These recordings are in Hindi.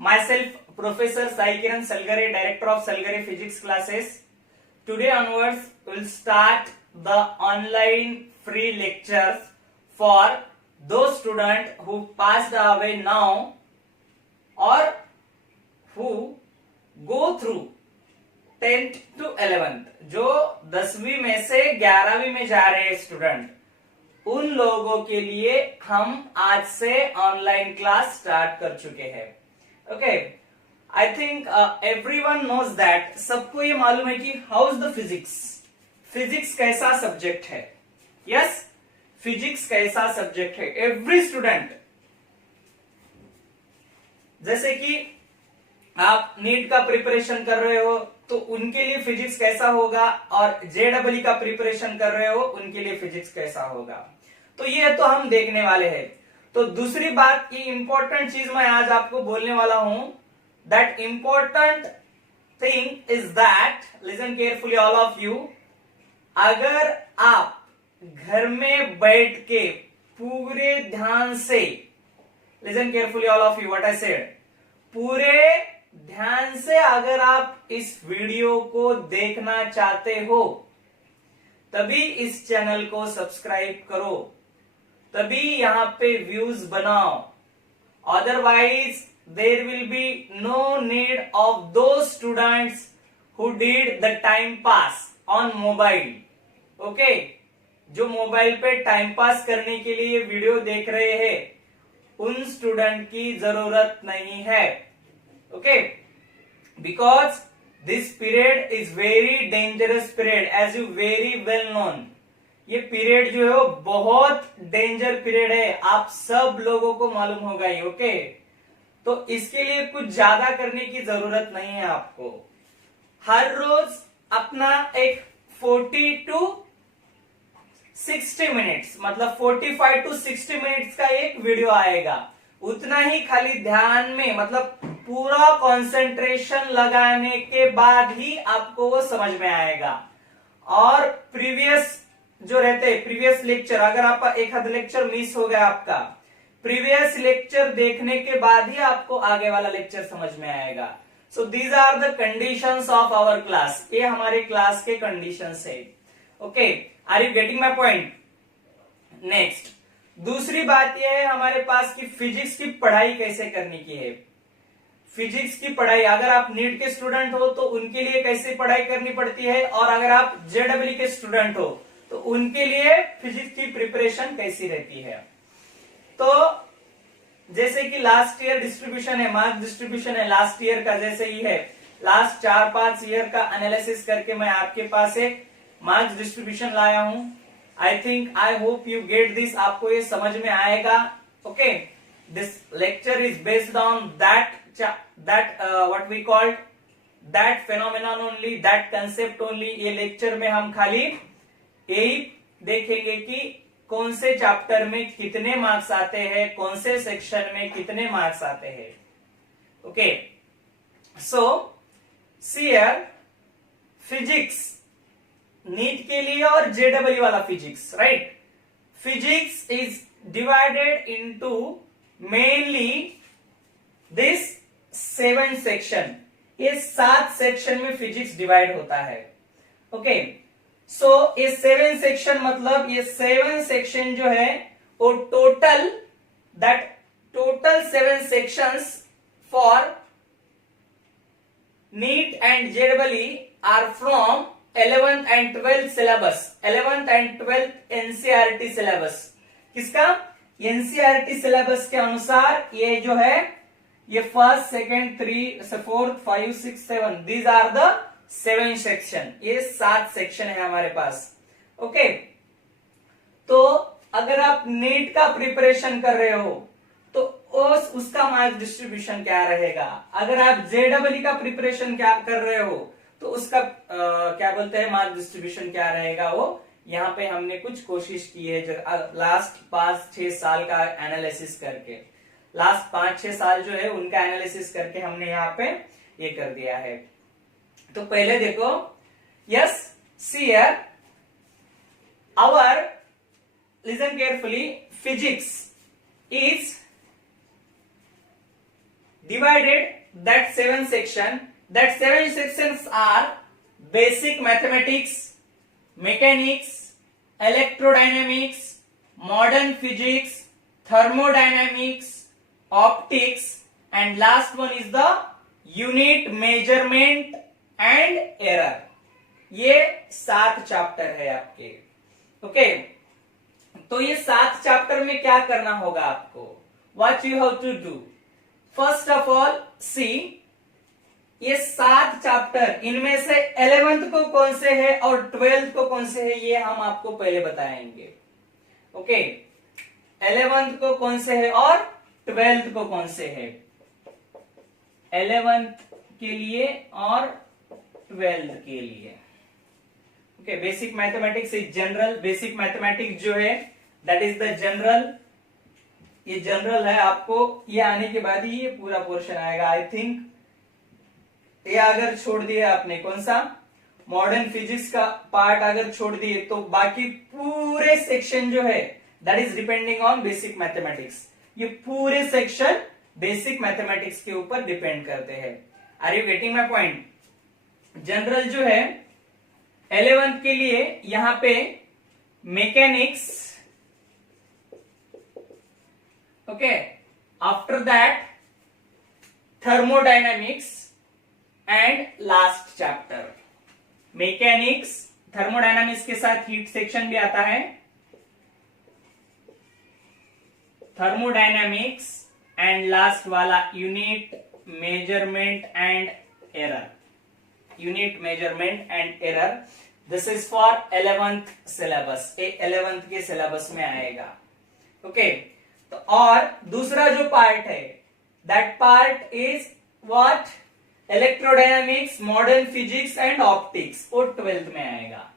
Myself, Professor Sai Kiran Salgare, Director of Salgare Physics Classes. Today onwards, we'll start the online free lectures for those students who passed away now or who go through 10th to 11th. जो 10वीं में से 11वीं में जा रहे हैं स्टूडेंट, उन लोगों के लिए हम आज से ऑनलाइन क्लास स्टार्ट कर चुके हैं. Okay, I think everyone knows that. सबको ये मालूम है कि how is the physics. Physics कैसा सब्जेक्ट है. यस, फिजिक्स कैसा सब्जेक्ट है. एवरी स्टूडेंट, जैसे कि आप नीट का प्रिपरेशन कर रहे हो तो उनके लिए फिजिक्स कैसा होगा, और जेडब्ल्यू का प्रिपरेशन कर रहे हो उनके लिए फिजिक्स कैसा होगा. तो ये तो हम देखने वाले हैं. तो दूसरी बात, ये इंपॉर्टेंट चीज मैं आज आपको बोलने वाला हूं. That important thing is that, listen carefully all of you. अगर आप घर में बैठ के पूरे ध्यान से, listen carefully all of you what I said, पूरे ध्यान से अगर आप इस वीडियो को देखना चाहते हो तभी इस चैनल को सब्सक्राइब करो, तभी यहां पे व्यूज बनाओ. Otherwise there will be no need of those students who did the time pass on mobile. Okay, जो मोबाइल पे टाइम पास करने के लिए वीडियो देख रहे हैं उन स्टूडेंट की जरूरत नहीं है. Okay, because this period is very dangerous period, as you very well known. ये पीरियड जो है वो बहुत डेंजर पीरियड है, आप सब लोगों को मालूम होगा ही. ओके, तो इसके लिए कुछ ज्यादा करने की जरूरत नहीं है आपको. हर रोज अपना एक 40 to 60 मिनट्स, मतलब 45 to 60 मिनट्स का एक वीडियो आएगा. उतना ही खाली ध्यान में, मतलब पूरा कंसंट्रेशन लगाने के बाद ही आपको वो समझ में आएगा. और प्रीवियस जो रहते हैं, प्रीवियस लेक्चर, अगर आप एक आध लेक्चर मिस हो गया आपका, प्रीवियस लेक्चर देखने के बाद ही आपको आगे वाला लेक्चर समझ में आएगा. So these are the conditions of our class. ये हमारे क्लास के कंडीशंस है. Okay, are you getting my point? Next, दूसरी बात यह है हमारे पास कि फिजिक्स की पढ़ाई कैसे करने की है. फिजिक्स की पढ़ाई अगर आप नीट के स्टूडेंट हो तो उनके लिए कैसे पढ़ाई करनी पड़ती है, और अगर आप जेडब्ल्यू के स्टूडेंट हो तो उनके लिए फिजिक्स की प्रिपरेशन कैसी रहती है. तो जैसे कि लास्ट ईयर डिस्ट्रीब्यूशन है, मार्क्स डिस्ट्रीब्यूशन है लास्ट ईयर का, जैसे ही है लास्ट 4-5 ईयर का एनालिसिस करके मैं आपके पास एक मार्क्स डिस्ट्रीब्यूशन लाया हूं. I think, I hope you get this. आपको ये समझ में आएगा. Okay, this lecture is based on that what we called that phenomenon only, that concept only. ये लेक्चर में हम खाली यही देखेंगे कि कौन से चैप्टर में कितने मार्क्स आते हैं, कौन से सेक्शन में कितने मार्क्स आते हैं. Okay, so see here, physics NEET के लिए और जेडब्ल्यू वाला physics, right. Physics is divided into mainly this 7 section. ये 7 सेक्शन में फिजिक्स डिवाइड होता है. ओके, सो ये 7 सेक्शन, मतलब ये 7 सेक्शन जो है वो total 7 sections for NEET and JW are from 11th and 12th syllabus, 11th and 12th NCERT syllabus. किसका? एनसीईआरटी सिलेबस के अनुसार ये जो है, ये first, second, 3, 4, 5, 6, 7, these are the 7 section. ये 7 सेक्शन है हमारे पास. ओके, तो अगर आप नीट का प्रिपरेशन कर रहे हो तो उसका मार्क्स डिस्ट्रीब्यूशन क्या रहेगा. अगर आप जेडब्ल्यू का प्रिपरेशन क्या कर रहे हो तो उसका क्या बोलते हैं, मार्क्स डिस्ट्रीब्यूशन क्या रहेगा. वो यहाँ पे हमने कुछ कोशिश की है लास्ट 5-6 साल का एनालिसिस करके, लास्ट 5-6 साल जो है उनका एनालिसिस करके हमने यहाँ पे ये कर दिया है. तो पहले देखो, yes, see here our, listen carefully, physics is divided that seven sections are basic mathematics, mechanics, electrodynamics, modern physics, thermodynamics, optics, and last one is the unit measurement and error. ये 7 चैप्टर है आपके. ओके, तो ये 7 चैप्टर में क्या करना होगा आपको? What you have to do? First of all, see, ये 7 चैप्टर, इनमें से 11th को कौन से है और 12th को कौन से है, ये हम आपको पहले बताएंगे. ओके, 11th को कौन से है और 12th को कौन से है. 11th के लिए और 12th के लिए. Okay, basic mathematics is general. Basic mathematics जो है दैट इज द जनरल. ये जनरल है. आपको ये आने के बाद ही ये पूरा पोर्शन आएगा. आई थिंक ये अगर छोड़ दिए आपने, कौन सा मॉडर्न फिजिक्स का पार्ट अगर छोड़ दिए, तो बाकी पूरे सेक्शन जो है that is depending on basic mathematics. ये पूरे सेक्शन बेसिक मैथमेटिक्स के ऊपर डिपेंड करते हैं. Are you getting my point? General जो है 11th के लिए यहां पे mechanics. Okay, after that thermodynamics and last chapter. Mechanics, thermodynamics के साथ हीट सेक्शन भी आता है. थर्मोडायनामिक्स एंड लास्ट वाला unit measurement and error. Unit measurement and error. This is for 11th syllabus. 11th के सिलेबस में आएगा. ओके, तो और दूसरा जो पार्ट है that part is what? Electrodynamics, modern physics and optics. वो 12th में आएगा.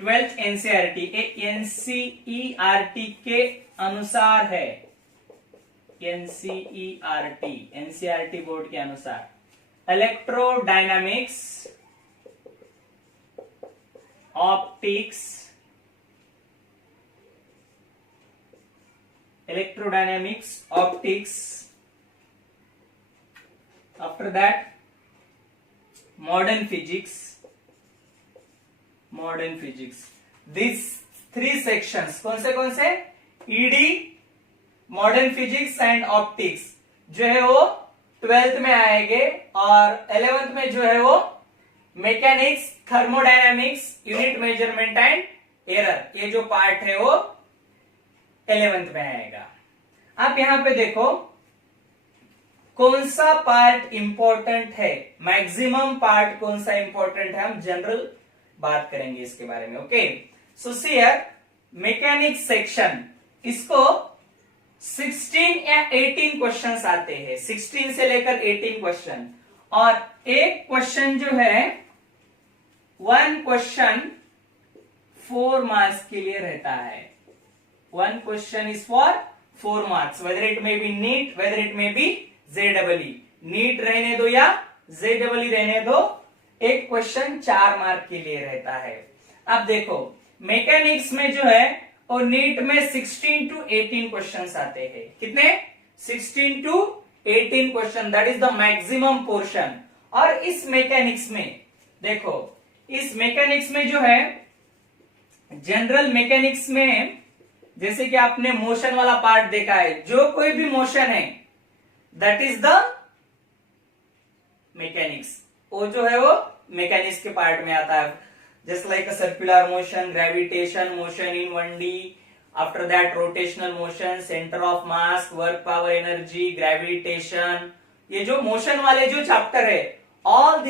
12th NCERT. एनसीईआरटी के अनुसार है. एनसीईआरटी, एनसीईआरटी बोर्ड के अनुसार electrodynamics, optics, electrodynamics, optics, after that modern physics. These 3 sections कौन से ED, modern physics and optics जो है वो 12th में आएंगे, और 11th में जो है वो mechanics, thermodynamics, unit measurement and error, ये जो पार्ट है वो 11th में आएगा. आप यहां पे देखो कौन सा पार्ट इंपॉर्टेंट है, मैक्सिमम पार्ट कौन सा इंपॉर्टेंट है, हम जनरल बात करेंगे इसके बारे में. Okay, so see here mechanics section, इसको 16 या 18 क्वेश्चंस आते हैं. 16 से लेकर 18 क्वेश्चन, और एक क्वेश्चन जो है 1 क्वेश्चन 4 मार्क्स के लिए रहता है. 1 question is for 4 marks, whether it may be NEET, whether it may be JEE. NEET रहने दो या JEE रहने दो, एक क्वेश्चन 4 मार्क के लिए रहता है. अब देखो मैकेनिक्स में जो है और नीट में 16 to 18 क्वेश्चंस आते हैं. कितने? 16 to 18 question, that is the maximum portion. और इस मैकेनिक्स में देखो, इस मैकेनिक्स में जो है जनरल मैकेनिक्स में, जैसे कि आपने मोशन वाला पार्ट देखा है, जो कोई भी मोशन है दैट इज द मैकेनिक्स. वो जो है वो मैकेनिक्स के पार्ट में आता है. Just like a circular motion, gravitation motion in 1D, after that rotational motion, centre of mass, work power energy, gravitation. ये जो मोशन वाले जो चैप्टर है, all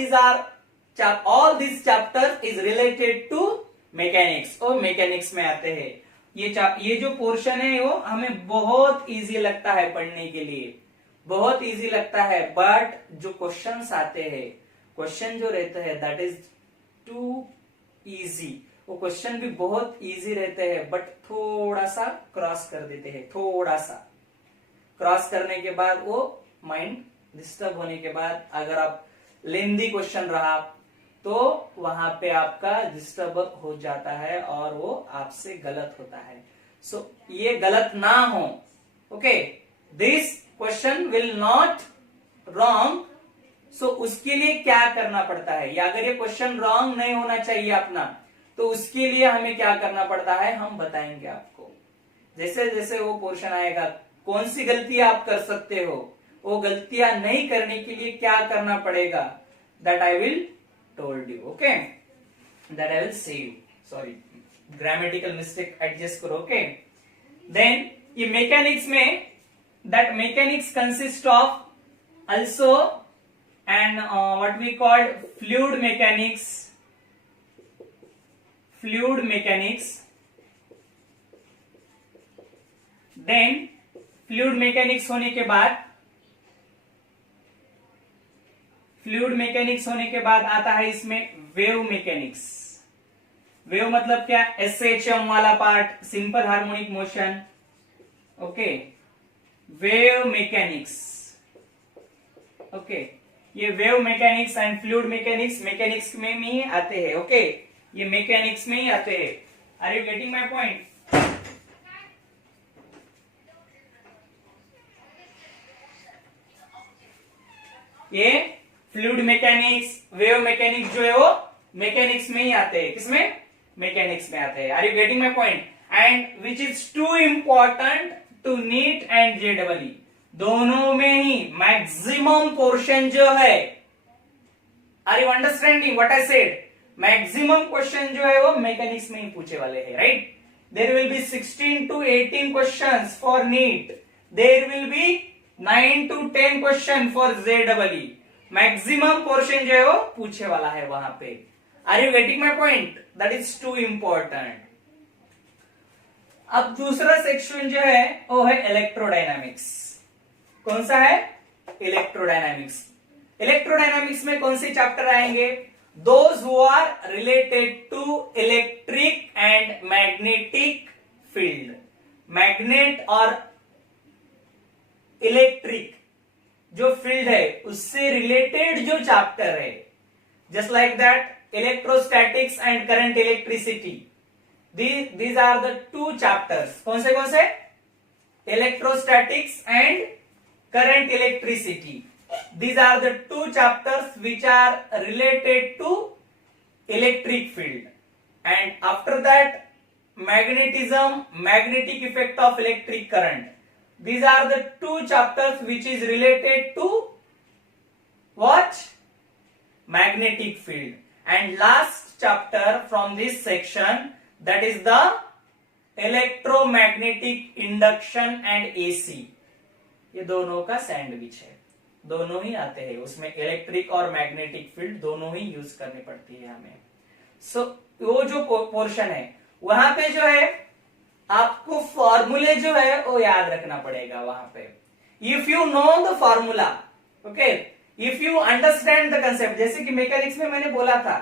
this chapter is related to mechanics, और मैकेनिक्स में आते हैं. ये जो पोर्शन है वो हमें बहुत इजी लगता है पढ़ने के लिए, बहुत इजी लगता है, बट जो क्वेश्चंस आते हैं, क्वेश्चन जो रहते हैं दैट इज टू इजी. वो क्वेश्चन भी बहुत इजी रहते हैं, बट थोड़ा सा क्रॉस कर देते हैं. थोड़ा सा क्रॉस करने के बाद वो माइंड डिस्टर्ब होने के बाद, अगर आप लेंदी क्वेश्चन रहा तो वहां पे आपका डिस्टर्ब हो जाता है और वो आपसे गलत होता है. सो ये गलत ना हो. Okay, this question will not wrong, so उसके लिए क्या करना पड़ता है, या अगर ये क्वेश्चन रॉन्ग नहीं होना चाहिए अपना, तो उसके लिए हमें क्या करना पड़ता है हम बताएंगे आपको। जैसे जैसे वो पोर्शन आएगा, कौन सी गलती आप कर सकते हो, वो गलतियां नहीं करने के लिए क्या करना पड़ेगा, that I will told you, okay, that I will say you. Sorry, grammatical mistake adjust करो, ओके। देन ये मैकेनिक्स में, that mechanics consist of also and what we called fluid mechanics, then fluid mechanics होने के बाद आता है इसमें वेव मैकेनिक्स। वेव मतलब क्या, SHM वाला part, simple harmonic motion, okay, wave mechanics, okay. ये wave mechanics and fluid mechanics में ही आते हैं, ओके, ये मैकेनिक्स में ही आते हैं। Are you getting my point? ये फ्लूइड मैकेनिक्स, वेव मैकेनिक्स जो है वो मैकेनिक्स में ही आते हैं। किसमें? मैकेनिक्स में आते हैं। Are you getting my point? And which is too important to NEET and JEE, दोनों में ही मैक्सिमम पोर्शन जो है, are you understanding what I said? Maximum question जो है वो मैकेनिक्स में ही पूछे वाले हैं, right? There will be 16 to 18 questions for NEET, there will be 9 to 10 question for JEE। Maximum portion जो है वो पूछे वाला है वहां पे। Are you getting my point? That is too important. अब दूसरा सेक्शन जो है वो है इलेक्ट्रोडायनामिक्स। कौन सा है? इलेक्ट्रोडायनामिक्स। इलेक्ट्रोडायनामिक्स में कौन से चैप्टर आएंगे? Those who are related to electric and magnetic field. Magnet और इलेक्ट्रिक जो फील्ड है उससे रिलेटेड जो चैप्टर है, just like that electrostatics and current electricity, these are the two chapters। कौन से? Electrostatics and current electricity, these are the two chapters which are related to electric field, and after that magnetism, magnetic effect of electric current, these are the two chapters which is related to what? Magnetic field, and last chapter from this section, that is the electromagnetic induction and AC। ये दोनों का सैंडविच है, दोनों ही आते हैं उसमें, इलेक्ट्रिक और मैग्नेटिक फील्ड दोनों ही यूज करनी पड़ती है हमें। सो वो जो पोर्शन है वहां पे जो है आपको फॉर्मूले जो है वो याद रखना पड़ेगा वहां पे। If you know the formula, okay, if you understand the concept, जैसे कि मैकेनिक्स में मैंने बोला था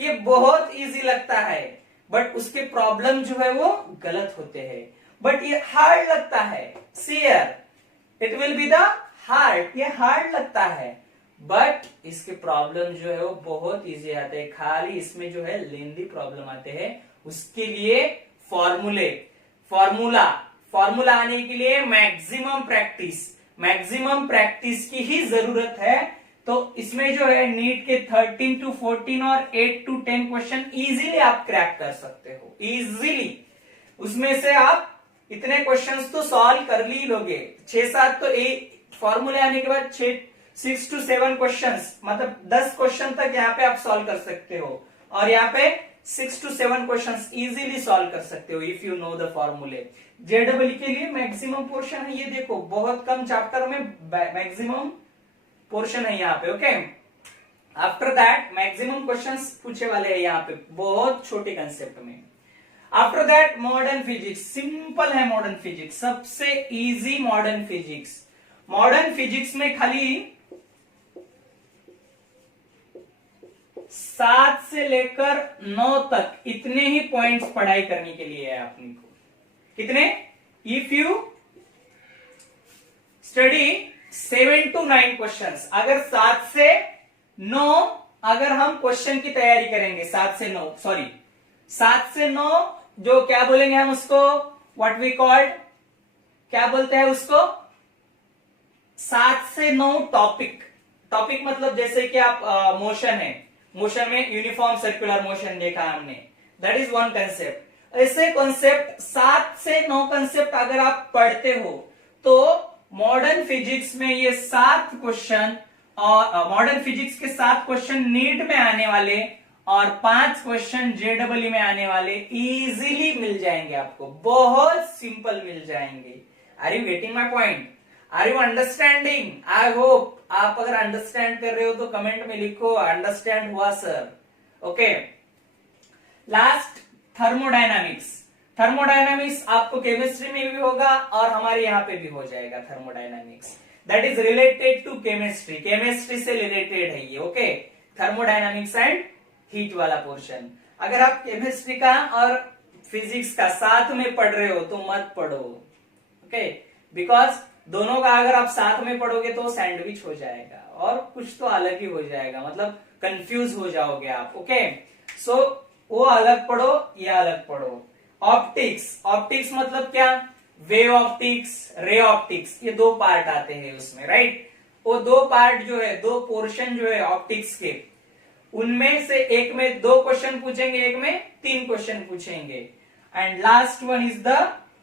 कि ये बहुत इजी लगता है बट उसके प्रॉब्लम जो है वो गलत होते हैं, बट ये हार्ड लगता है। Sure it will be the hard, ये हार्ड लगता है बट इसके प्रॉब्लम जो है वो बहुत इजी आते हैं। खाली इसमें जो है लेंदी प्रॉब्लम आते हैं, उसके लिए फॉर्मूला आने के लिए मैक्सिमम प्रैक्टिस की ही जरूरत है। तो इसमें जो है नीट के 13 to 14 और 8 to 10 क्वेश्चन इजीली आप क्रैक कर सकते हो, इजीली। उसमें से आप इतने क्वेश्चंस तो सॉल्व कर ही लोगे, 6-7 तो फॉर्मूले आने के बाद 6 to 7 क्वेश्चंस, मतलब 10 क्वेश्चन तक यहाँ पे आप सॉल्व कर सकते हो, और यहाँ पे 6 to 7 क्वेश्चंस इजीली सॉल्व कर सकते हो इफ यू नो द फॉर्मूले। JEE के लिए मैक्सिमम पोर्शन है, ये देखो बहुत कम चैप्टर में मैक्सिमम पोर्शन है यहाँ पे, okay. After that maximum questions पूछे वाले हैं यहाँ पे बहुत छोटे कंसेप्ट में। After that modern physics, simple है मॉडर्न फिजिक्स, सबसे easy modern physics. Modern physics में खाली 7 से लेकर 9 तक इतने ही पॉइंट्स पढ़ाई करने के लिए है अपने को। कितने? If you study 7 to 9 questions, अगर 7 से 9 अगर हम क्वेश्चन की तैयारी करेंगे, 7 से 9 जो क्या बोलेंगे हम उसको, व्हाट वी कॉल्ड, क्या बोलते हैं उसको? 7 से 9 टॉपिक। टॉपिक मतलब जैसे कि आप मोशन है, मोशन में यूनिफॉर्म सर्कुलर मोशन देखा हमने, दैट इज वन कंसेप्ट। ऐसे कॉन्सेप्ट 7 से 9 कंसेप्ट अगर आप पढ़ते हो तो मॉडर्न फिजिक्स में ये 7 क्वेश्चन, और मॉडर्न फिजिक्स के 7 क्वेश्चन नीट में आने वाले और 5 क्वेश्चन जेडब्ल्यू में आने वाले इजीली मिल जाएंगे आपको, बहुत सिंपल मिल जाएंगे। Are you getting my point? Are you understanding? I hope आप अगर अंडरस्टैंड कर रहे हो तो कमेंट में लिखो अंडरस्टैंड हुआ sir. Okay, last thermodynamics. Thermodynamics आपको केमिस्ट्री में भी होगा और हमारे यहाँ पे भी हो जाएगा thermodynamics, that is related to chemistry, chemistry से रिलेटेड है ये। ओके, थर्मोडायनामिक्स एंड हीट वाला पोर्शन। अगर आप केमिस्ट्री का और फिजिक्स का साथ में पढ़ रहे हो तो मत पढ़ो, ओके, बिकॉज दोनों का अगर आप साथ में पढ़ोगे तो सैंडविच हो जाएगा और कुछ तो अलग ही हो जाएगा, मतलब कंफ्यूज हो जाओगे आप। ओके, सो वो अलग पढ़ो, ये अलग पढ़ो। ऑप्टिक्स, ऑप्टिक्स मतलब क्या? वेव ऑप्टिक्स, रे ऑप्टिक्स, ये 2 पार्ट आते हैं उसमें, राइट? वो 2 पार्ट जो है, 2 पोर्शन जो है ऑप्टिक्स के, उनमें से एक में 2 क्वेश्चन पूछेंगे, एक में 3 क्वेश्चन पूछेंगे। And last one is the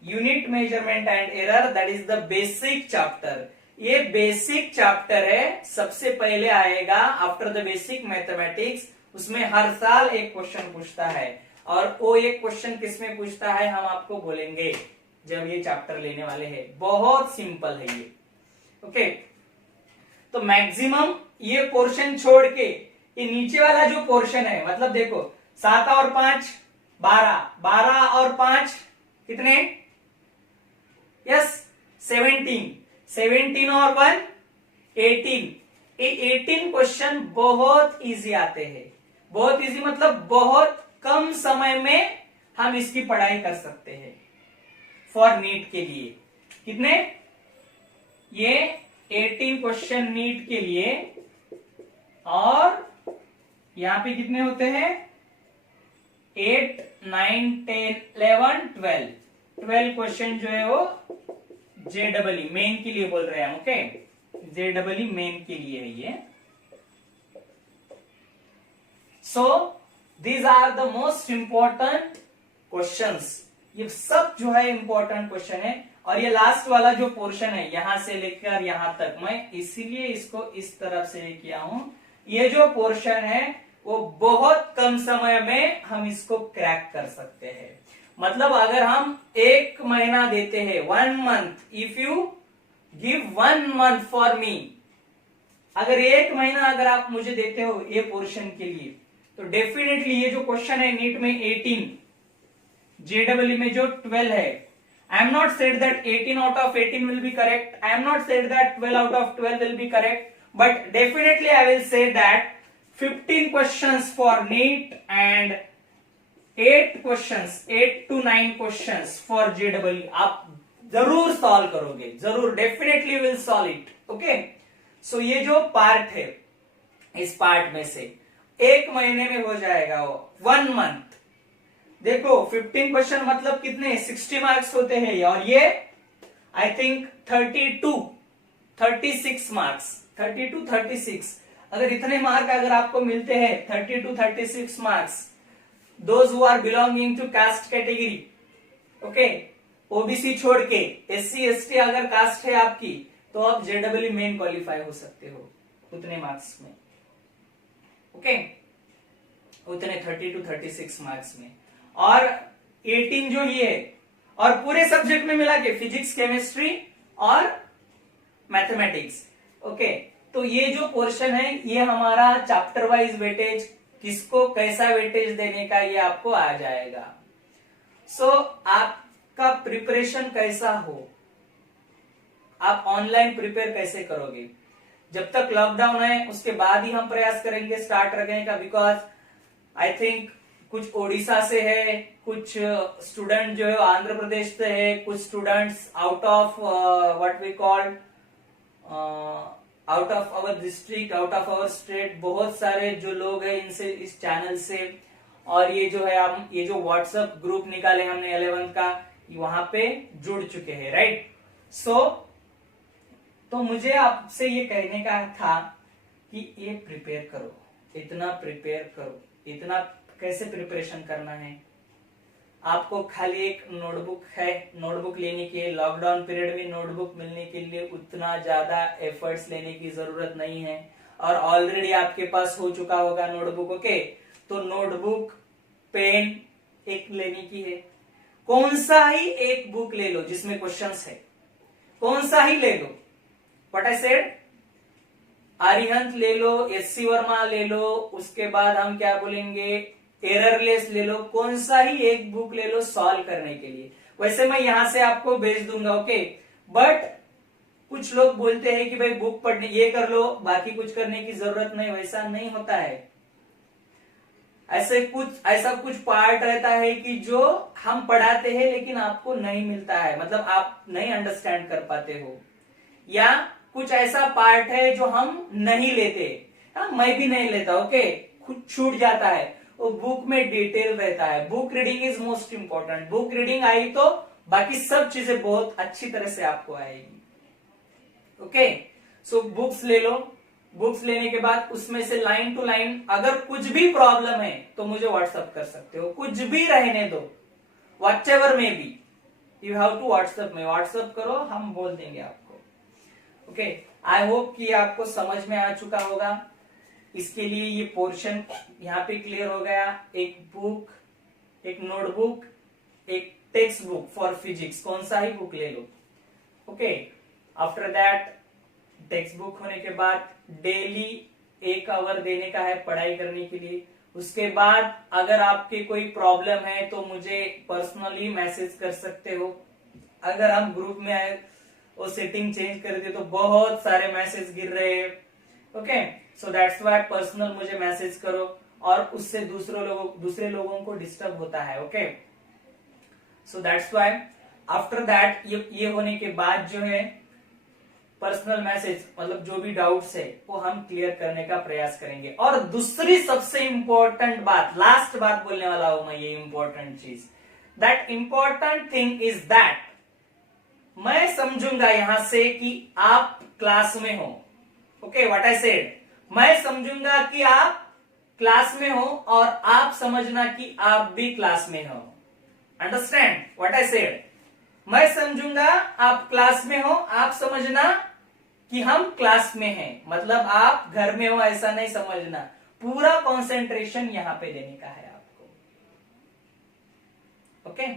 unit measurement and error, that is the basic chapter. ये बेसिक चैप्टर है, सबसे पहले आएगा आफ्टर द बेसिक मैथमेटिक्स। उसमें हर साल एक क्वेश्चन पूछता है, और वो एक क्वेश्चन किसमें पूछता है हम आपको बोलेंगे जब ये चैप्टर लेने वाले हैं। बहुत सिंपल है ये। ओके, तो मैक्सिमम ये पोर्शन छोड़ के ये नीचे वाला जो पोर्शन है, मतलब देखो 7 और 5 12, 12 और 5 कितने? यस 17, 17 और 1 18। ये 18 क्वेश्चन बहुत इजी आते हैं, बहुत इजी मतलब बहुत कम समय में हम इसकी पढ़ाई कर सकते हैं फॉर नीट के लिए। कितने? ये 18 क्वेश्चन नीट के लिए, और यहां पे कितने होते हैं? 8 9 10 11 12, 12 क्वेश्चन जो है वो जेडब्ल्यू मेन के लिए बोल रहे हैं हम। ओके, जेडब्ल्यू मेन के लिए है ये। So these are the most important questions. ये सब जो है इंपॉर्टेंट क्वेश्चन है, और ये लास्ट वाला जो पोर्शन है यहां से लेकर यहां तक, मैं इसीलिए इसको इस तरफ से किया हूं। ये जो पोर्शन है वो बहुत कम समय में हम इसको क्रैक कर सकते हैं। मतलब अगर हम 1 महीना देते हैं, 1 month, if you give 1 month for me, अगर 1 महीना अगर आप मुझे देते हो ये पोर्शन के लिए, तो डेफिनेटली ये जो क्वेश्चन है नीट में 18, जेडब्ल्यू में जो 12 है, I am not said that 18 out of 18 will be correct, I am not said that 12 out of 12 will be correct, but definitely I will say that 15 questions for NEET and 8 questions, 8 to 9 questions for JEE आप जरूर सॉल्व करोगे, जरूर, definitely will solve it. Okay, so ये जो पार्ट है, इस पार्ट में से 1 महीने में हो जाएगा वो, 1 मंथ। देखो 15 क्वेश्चन मतलब कितने? 60 मार्क्स होते हैं, और ये आई थिंक 36 मार्क्स, 32 36। अगर इतने मार्क अगर आपको मिलते हैं 32 36 marks, those who are belonging to caste category, okay, OBC छोड़ के एससी एसटी अगर कास्ट है आपकी, तो आप जेडब्ल्यू मेन क्वालिफाई हो सकते हो उतने मार्क्स में। ओके, उतने 32 36 मार्क्स में। और 18 जो ये है, और पूरे सब्जेक्ट में मिला के फिजिक्स, केमिस्ट्री और मैथमेटिक्स। ओके, तो ये जो पोर्शन है ये हमारा चैप्टर वाइज वेटेज, किसको कैसा वेटेज देने का ये आपको आ जाएगा। सो आपका प्रिपरेशन कैसा हो, आप ऑनलाइन प्रिपेयर कैसे करोगे? जब तक लॉकडाउन है उसके बाद ही हम प्रयास करेंगे स्टार्ट रखने का, बिकॉज आई थिंक कुछ ओडिशा से है, कुछ स्टूडेंट जो है आंध्र प्रदेश से है, कुछ students out of what we called out of our district, out of our state, बहुत सारे जो लोग हैं इनसे, इस चैनल से, और ये जो है हम ये जो व्हाट्सएप ग्रुप निकाले हमने 11th का, वहां पे जुड़ चुके हैं, राइट? सो तो मुझे आपसे ये कहने का था कि ये प्रिपेयर करो, इतना प्रिपेयर करो। इतना कैसे प्रिपरेशन करना है? आपको खाली एक नोटबुक है, नोटबुक लेने के लिए लॉकडाउन पीरियड में नोटबुक मिलने के लिए उतना ज्यादा एफर्ट्स लेने की जरूरत नहीं है, और ऑलरेडी आपके पास हो चुका होगा नोटबुक। ओके, तो नोटबुक पेन एक लेने की है, कौन सा ही एक बुक ले लो जिसमें क्वेश्चंस है, कौन सा ही ले लो। व्हाट आई सेड, अरिहंत ले लो, एससी वर्मा ले लो, उसके बाद हम क्या बोलेंगे, एररलेस ले लो, कौन सा ही एक बुक ले लो सॉल्व करने के लिए। वैसे मैं यहां से आपको भेज दूंगा। ओके, बट कुछ लोग बोलते हैं कि भाई बुक पढ़ने ये कर लो, बाकी कुछ करने की जरूरत नहीं। वैसा नहीं होता है। ऐसा कुछ पार्ट रहता है कि जो हम पढ़ाते हैं लेकिन आपको नहीं मिलता है, मतलब आप नहीं अंडरस्टैंड कर पाते हो, या कुछ ऐसा पार्ट है जो हम नहीं लेते। मैं भी नहीं लेता। ओके, कुछ छूट जाता है, वो बुक में डिटेल रहता है। Book reading is most important. Book reading I तो बाकी सब चीजें बहुत अच्छी तरह से आपको आएगी। ओके, सो बुक्स ले लो। बुक्स लेने के बाद उसमें से लाइन टू लाइन अगर कुछ भी प्रॉब्लम है तो मुझे व्हाट्सएप कर सकते हो, कुछ भी रहने दो, व्हाट एवर में भी यू हैव टू व्हाट्सएप में, व्हाट्सएप करो, हम बोल देंगे आपको। ओके, आई होप कि आपको समझ में आ चुका होगा। इसके लिए ये पोर्शन यहाँ पे क्लियर हो गया। एक बुक, एक नोटबुक, एक टेक्स्ट बुक फॉर फिजिक्स, कौन सा ही बुक ले लो। Okay, after that textbook होने के बाद डेली 1 आवर देने का है पढ़ाई करने के लिए। उसके बाद अगर आपके कोई प्रॉब्लम है तो मुझे पर्सनली मैसेज कर सकते हो। अगर हम ग्रुप में आए वो सेटिंग चेंज कर दे तो बहुत सारे मैसेज गिर रहे हैं। Okay, so that's why personal मुझे मैसेज करो, और उससे दूसरे लोगों को डिस्टर्ब होता है। Okay, so that's why after that ये होने के बाद जो है पर्सनल मैसेज, मतलब जो भी डाउट्स है वो हम क्लियर करने का प्रयास करेंगे। और दूसरी सबसे इंपॉर्टेंट बात, लास्ट बात बोलने वाला हूं मैं, ये इंपॉर्टेंट चीज, that important thing is that मैं समझूंगा यहां से कि आप क्लास में हो। ओके, व्हाट आई सेड, मैं समझूंगा कि आप क्लास में हो और आप समझना कि आप भी क्लास में हो। अंडरस्टैंड व्हाट आई सेड, मैं समझूंगा आप क्लास में हो, आप समझना कि हम क्लास में हैं, मतलब आप घर में हो ऐसा नहीं समझना। पूरा कंसंट्रेशन यहां पे देने का है आपको। ओके,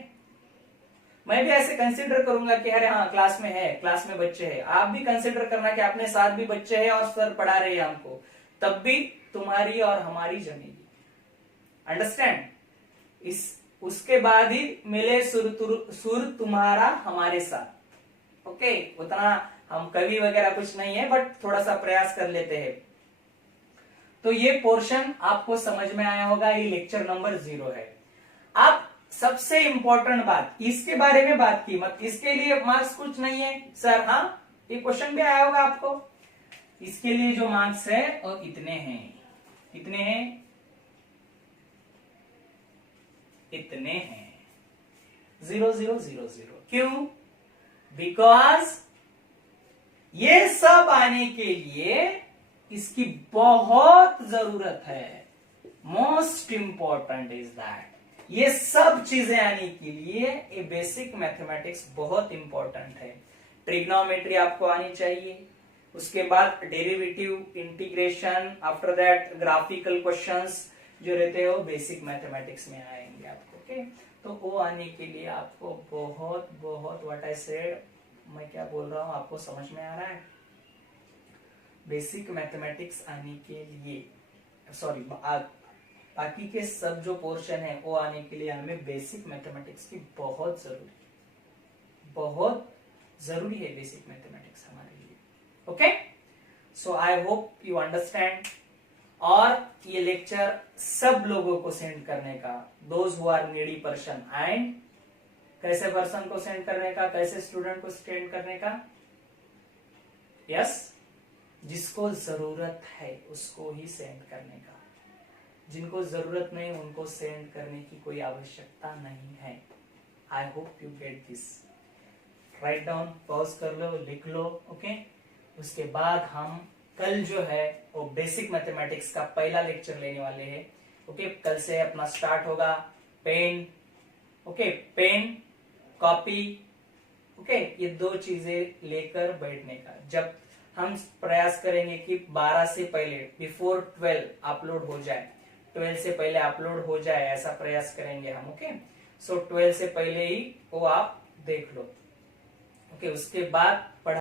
मैं भी ऐसे कंसीडर करूंगा कि अरे हाँ क्लास में है, क्लास में बच्चे हैं। आप भी कंसीडर करना कि अपने साथ भी बच्चे हैं और सर पढ़ा रहे हैं हमको, तब भी तुम्हारी और हमारी जमेगी। अंडरस्टैंड, इस उसके बाद ही मिले सुर तुम्हारा हमारे साथ। ओके, उतना हम कवि वगैरह कुछ नहीं है, बट थोड़ा सा प्रयास कर लेते हैं। तो ये पोर्शन आपको समझ में आया होगा। ये लेक्चर नंबर 0 है। आप सबसे इंपॉर्टेंट बात इसके बारे में बात की मत, इसके लिए मार्क्स कुछ नहीं है सर। हाँ, ये क्वेश्चन भी आया होगा आपको। इसके लिए जो मार्क्स है वो इतने हैं, कितने हैं, इतने हैं, 0 0 0 0। क्यों? बिकॉज ये सब आने के लिए इसकी बहुत जरूरत है। मोस्ट इंपॉर्टेंट इज दैट ये सब चीजें आने के लिए ये बेसिक मैथमेटिक्स बहुत इंपॉर्टेंट है। ट्रिग्नोमेट्री आपको आनी चाहिए, उसके बाद derivative, integration, after that graphical questions जो रहते हैं वो बेसिक मैथमेटिक्स में आएंगे आपको। ओके, तो वो आने के लिए आपको बहुत बहुत व्हाट आई सेड, मैं क्या बोल रहा हूं आपको समझ में आ रहा है? बेसिक मैथमेटिक्स आने के लिए, सॉरी, बाकी के सब जो पोर्शन है वो आने के लिए हमें बेसिक मैथमेटिक्स की बहुत जरूरी है बेसिक मैथमेटिक्स हमारे लिए। Okay, so I hope you understand. और ये लेक्चर सब लोगों को सेंड करने का, those who are needy person, and कैसे पर्सन को सेंड करने का, कैसे स्टूडेंट को सेंड करने का, यस, जिसको जरूरत है उसको ही सेंड करने का, जिनको जरूरत नहीं उनको सेंड करने की कोई आवश्यकता नहीं है। आई hope you get this. Write down, pause कर लो, लिख लो। ओके, उसके बाद हम कल जो है वो बेसिक मैथमेटिक्स का पहला लेक्चर लेने वाले हैं। ओके, कल से अपना स्टार्ट होगा pen, okay, pen, copy, okay, ये दो चीजें लेकर बैठने का। जब हम प्रयास करेंगे कि 12 से पहले, बिफोर 12 अपलोड हो जाए, 12 से पहले अपलोड हो जाए, ऐसा प्रयास करेंगे हम। ओके, सो 12 से पहले ही वो आप देख लो। ओके, उसके बाद पढ़ा